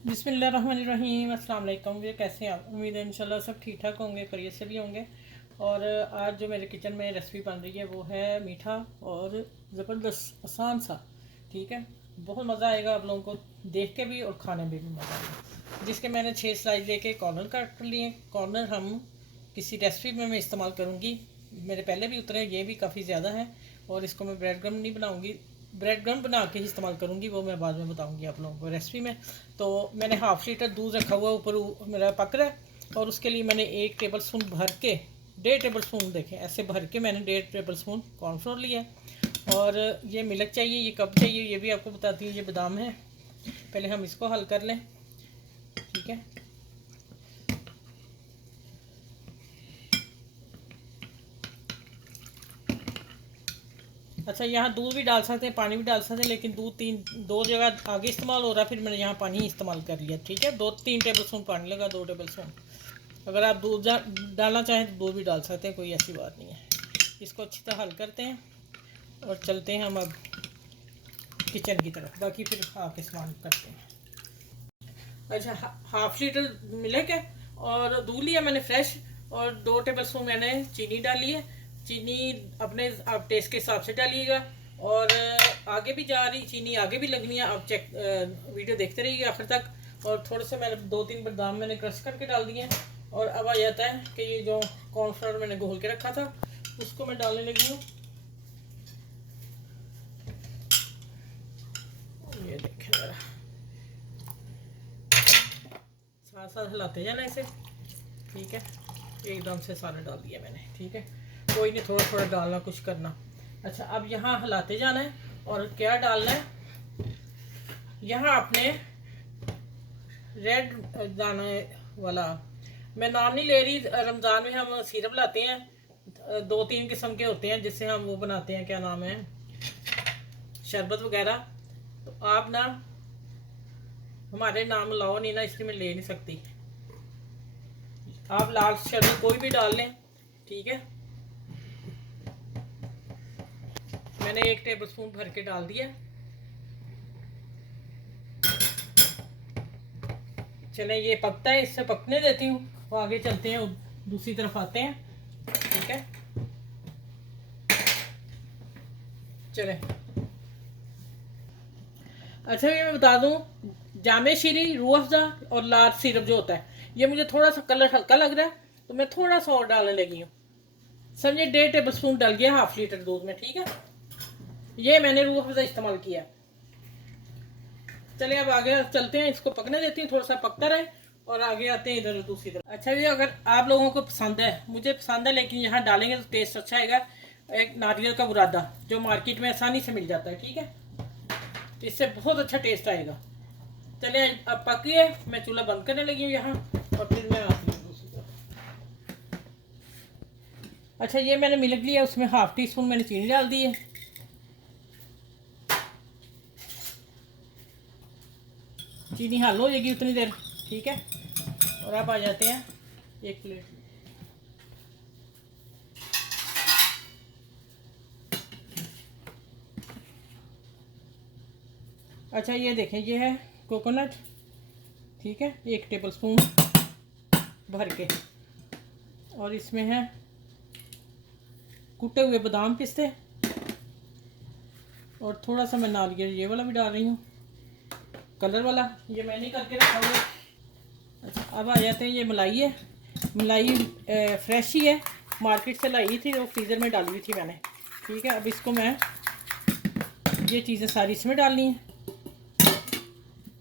बिस्मिल्लाहिर्रहमानिर्रहीम। अस्सलाम वालेकुम। ये कैसे हैं आप? उम्मीद है इंशाल्लाह सब ठीक ठाक होंगे, खैरियत से भी होंगे। और आज जो मेरे किचन में रेसिपी बन रही है वो है मीठा और ज़बरदस्त आसान सा। ठीक है, बहुत मज़ा आएगा आप लोगों को देख के भी और खाने में भी मज़ा आएगा। जिसके मैंने 6 स्लाइस लेके कॉर्नर काट लिए। कॉर्नर हम किसी रेसिपी में मैं इस्तेमाल करूँगी। मेरे पहले भी उतरे, ये भी काफ़ी ज़्यादा है। और इसको मैं ब्रेड क्रम्ब नहीं बनाऊँगी, ब्रेड क्रम्ब बना के ही इस्तेमाल करूँगी, वो मैं बाद में बताऊँगी आप लोगों को रेसिपी में। तो मैंने हाफ़ लीटर दूध रखा हुआ ऊपर मेरा पक रहा है। और उसके लिए मैंने 1 टेबल स्पून भर के, 1.5 टेबल स्पून, देखें ऐसे भर के मैंने 1.5 टेबल स्पून कॉर्नफ्लोर लिया है। और ये मिल्क चाहिए, ये कब चाहिए ये भी आपको बताती हूँ। ये बादाम है, पहले हम इसको हल कर लें। ठीक है, अच्छा यहाँ दूध भी डाल सकते हैं, पानी भी डाल सकते हैं, लेकिन दूध 2 जगह आगे इस्तेमाल हो रहा है, फिर मैंने यहाँ पानी ही इस्तेमाल कर लिया। ठीक है, 2-3 टेबल स्पून पानी लगा, 2 टेबल स्पून। अगर आप दूध डालना चाहें तो दूध भी डाल सकते हैं, कोई ऐसी बात नहीं है। इसको अच्छी तरह हल करते हैं और चलते हैं हम अब किचन की तरफ, बाकी फिर आके सामान करते हैं। अच्छा, हाफ़ लीटर मिल्क है और दूध लिया मैंने फ्रेश, और 2 टेबल स्पून मैंने चीनी डाली है। चीनी अपने आप टेस्ट के हिसाब से डालिएगा। और आगे भी जा रही चीनी, आगे भी लगनी है, आप चेक वीडियो देखते रहिए आखिर तक। और थोड़े से मैंने 2-3 बादाम मैंने क्रश करके डाल दिए हैं। और अब आ जाता है कि ये जो कॉर्नफ्लोर मैंने घोल के रखा था उसको मैं डालने लगी हूँ। ये देखें ज़रा, साथ साथ हिलाते जाना इसे। ठीक है, एकदम से सारा डाल दिया मैंने। ठीक है, कोई नहीं, थोड़ा थोड़ा डालना, कुछ करना। अच्छा, अब यहाँ हिलाते जाना है। और क्या डालना है, यहाँ आपने रेड दाने वाला, मैं नाम नहीं ले रही, रमज़ान में हम सिरप लाते हैं, 2-3 किस्म के होते हैं जिससे हम वो बनाते हैं, क्या नाम है, शरबत वगैरह। तो आप ना हमारे नाम लाओ नहीं ना, इसलिए मैं ले नहीं सकती। आप लाल शरबत कोई भी डाल लें। ठीक है, मैंने 1 टेबल स्पून भर के डाल दिया। चले ये पकता है, इससे पकने देती हूँ, वो आगे चलते हैं, दूसरी तरफ आते हैं। ठीक है, चले। अच्छा, ये मैं बता दूँ, जामे शीरी, रूह अफ़ज़ा और लाल सिरप जो होता है, ये मुझे थोड़ा सा कलर हल्का लग रहा है तो मैं थोड़ा सा और डालने लगी हूँ। समझे, 1.5 टेबल स्पून डल गया हाफ़ लीटर दूध में। ठीक है, ये मैंने रूह अफ़ज़ा इस्तेमाल किया। चलिए अब आगे चलते हैं, इसको पकने देती हूँ, थोड़ा सा पकता रहे और आगे आते हैं इधर दूसरी तरफ। अच्छा, ये अगर आप लोगों को पसंद है, मुझे पसंद है, लेकिन यहाँ डालेंगे तो टेस्ट अच्छा आएगा, एक नारियल का बुरादा जो मार्केट में आसानी से मिल जाता है। ठीक है, तो इससे बहुत अच्छा टेस्ट आएगा। चलिए अब पकी है, मैं चूल्हा बंद करने लगी हूँ यहाँ, और फिर मैं आती हूँ दूसरी तरफ। अच्छा, ये मैंने मिल्क लिया, उसमें हाफ़ टी स्पून मैंने चीनी डाल दी है। चीनी हल हो जाएगी उतनी देर। ठीक है, और अब आ जाते हैं एक प्लेट में। अच्छा, ये देखें, ये है कोकोनट। ठीक है, 1 टेबल स्पून भर के, और इसमें है कुटे हुए बादाम, पिस्ते, और थोड़ा सा मैं नारियल ये वाला भी डाल रही हूँ, कलर वाला, ये मैंने करके रखा हुआ है। अच्छा, अब आ जाते हैं, ये मलाई है, मलाई फ्रेश ही है, मार्केट से लाई थी, वो फ्रीज़र में डाली हुई थी मैंने। ठीक है, अब इसको मैं, ये चीज़ें सारी इसमें डालनी है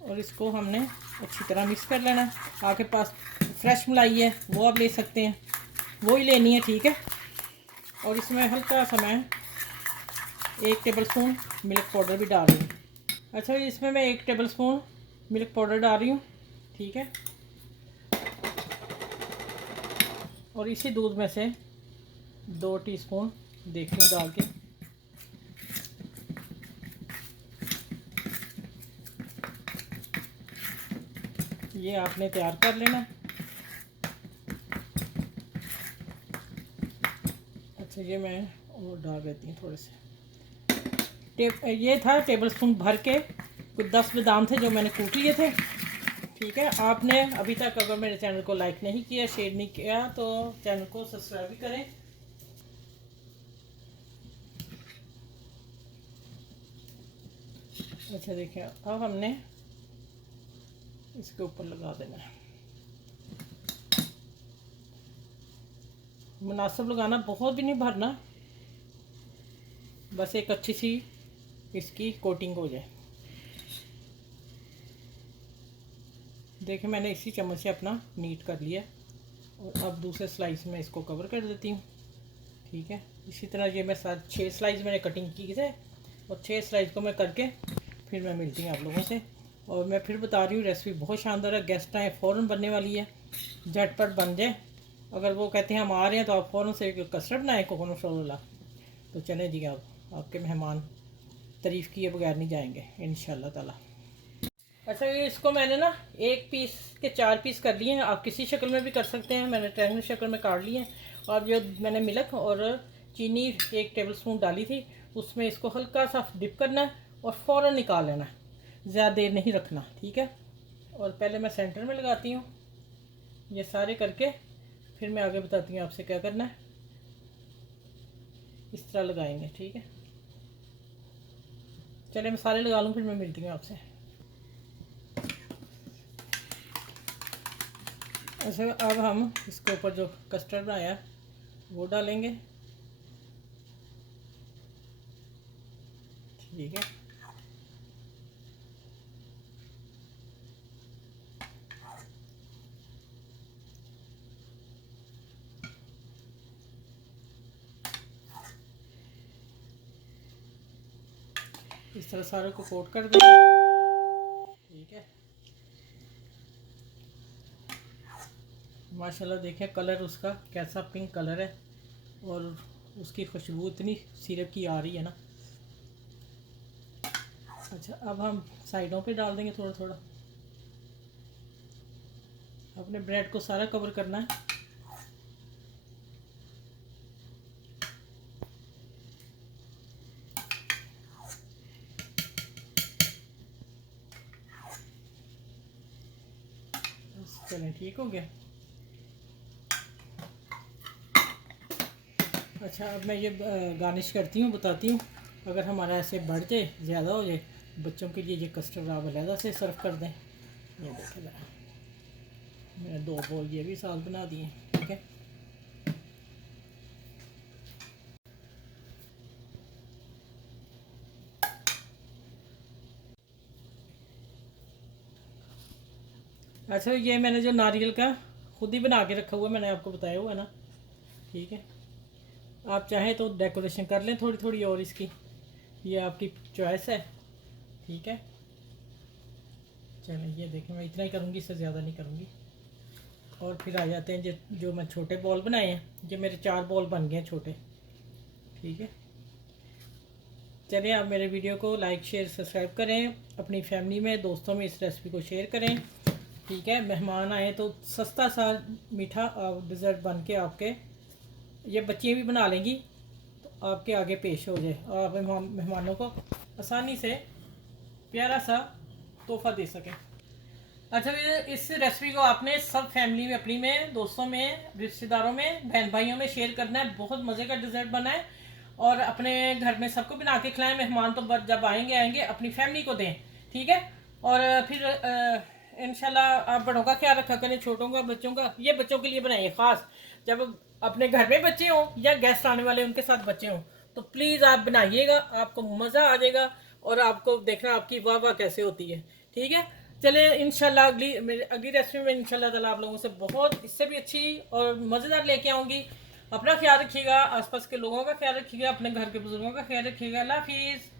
और इसको हमने अच्छी तरह मिक्स कर लेना है। आपके पास फ्रेश मलाई है वो आप ले सकते हैं, वो ही लेनी है। ठीक है, और इसमें हल्का सा मैं 1 टेबल स्पून मिल्क पाउडर भी डाल रही हूँ। अच्छा, इसमें मैं 1 टेबल स्पून मिल्क पाउडर डाल रही हूँ। ठीक है, और इसी दूध में से 2 टीस्पून देख लूँ डाल के, ये आपने तैयार कर लेना। अच्छा, ये मैं और डाल देती हूँ थोड़े से। ये था टेबल स्पून भर के, कुछ 10 बादाम थे जो मैंने कूट लिए थे। ठीक है। आपने अभी तक अगर मेरे चैनल को लाइक नहीं किया, शेयर नहीं किया, तो चैनल को सब्सक्राइब भी करें। अच्छा देखिए, अब हमने इसके ऊपर लगा देना है। मुनासिब लगाना, बहुत भी नहीं भरना, बस एक अच्छी सी इसकी कोटिंग हो जाए। देखिए मैंने इसी चम्मच से अपना नीट कर लिया और अब दूसरे स्लाइस में इसको कवर कर देती हूँ। ठीक है, इसी तरह ये मैं 6 स्लाइस मैंने कटिंग की है और 6 स्लाइस को मैं करके फिर मैं मिलती हूँ आप लोगों से। और मैं फिर बता रही हूँ, रेसिपी बहुत शानदार है, गेस्ट आए फ़ौरन बनने वाली है, झटपट बन जाए। अगर वो कहते हैं हम आ रहे हैं तो आप फ़ौरन से कस्टर्ड बनाएं कोकोनट फ्लोर वाला, तो चले जी, आप आपके मेहमान तारीफ़ किए बगैर नहीं जाएंगे इंशाल्लाह ताला। अच्छा, ये इसको मैंने ना 1 पीस के 4 पीस कर लिए हैं। आप किसी शक्ल में भी कर सकते हैं, मैंने ट्रायंगल शक्ल में काट लिए हैं। और जो मैंने मिल्क और चीनी 1 टेबलस्पून डाली थी, उसमें इसको हल्का सा डिप करना है और फ़ौरन निकाल लेना है, ज़्यादा देर नहीं रखना। ठीक है, और पहले मैं सेंटर में लगाती हूँ ये सारे करके, फिर मैं आगे बताती हूँ आपसे क्या करना है। इस तरह लगाएंगे। ठीक है, चलिए मैं सारे लगा लूँ, फिर मैं मिलती हूँ आपसे। अच्छा, अब हम इसके ऊपर जो कस्टर्ड बनाया वो डालेंगे। ठीक है, इस तरह सारे को कोट कर देंगे। ठीक है, माशाल्लाह देखिए कलर उसका कैसा पिंक कलर है और उसकी खुशबू इतनी सिरप की आ रही है ना। अच्छा, अब हम साइडों पे डाल देंगे थोड़ा थोड़ा। अपने ब्रेड को सारा कवर करना है। चलें, ठीक हो गया। अच्छा, अब मैं ये गार्निश करती हूँ, बताती हूँ। अगर हमारा ऐसे बढ़ जाए, ज़्यादा हो जाए, बच्चों के लिए ये कस्टर्ड आप अलहदा से सर्व कर दें। ये देखें ज़रा, मैंने 2 बोल ये भी साथ बना दिए। ठीक है, अच्छा ये मैंने जो नारियल का खुद ही बना के रखा हुआ है, मैंने आपको बताया हुआ है ना। ठीक है, आप चाहें तो डेकोरेशन कर लें थोड़ी थोड़ी और इसकी, ये आपकी चॉइस है। ठीक है, चलें, ये देखें मैं इतना ही करूँगी, इससे ज़्यादा नहीं करूँगी। और फिर आ जाते हैं जो मैं छोटे बॉल बनाए हैं, जो मेरे 4 बॉल बन गए छोटे। ठीक है, चलिए आप मेरे वीडियो को लाइक शेयर सब्सक्राइब करें, अपनी फैमिली में दोस्तों में इस रेसिपी को शेयर करें। ठीक है, मेहमान आए तो सस्ता सा मीठा डिज़र्ट बन के आपके, ये बच्चियाँ भी बना लेंगी तो आपके आगे पेश हो जाए, आप मेहमानों को आसानी से प्यारा सा तोहफ़ा दे सकें। अच्छा, ये इस रेसिपी को आपने सब फैमिली में, अपनी में, दोस्तों में, रिश्तेदारों में, बहन भाइयों में शेयर करना है। बहुत मज़े का डिज़र्ट बना है और अपने घर में सबको बना के खिलाएं। मेहमान तो जब आएंगे अपनी फैमिली को दें। ठीक है, और फिर इंशाल्लाह आप बड़ों का ख्याल रखा करें, छोटों का, बच्चों का। ये बच्चों के लिए बनाइए ख़ास, जब अपने घर में बच्चे हों या गेस्ट आने वाले उनके साथ बच्चे हों, तो प्लीज़ आप बनाइएगा, आपको मज़ा आ जाएगा और आपको देखना आपकी वाह वाह कैसे होती है। ठीक है, चलिए इंशाल्लाह अगली रेसिपी में इंशाल्लाह ताला आप लोगों से बहुत इससे भी अच्छी और मज़ेदार लेके आऊँगी। अपना ख्याल रखिएगा, आसपास के लोगों का ख्याल रखिएगा, अपने घर के बुजुर्गों का ख्याल रखिएगा। अल्लाह हाफिज़।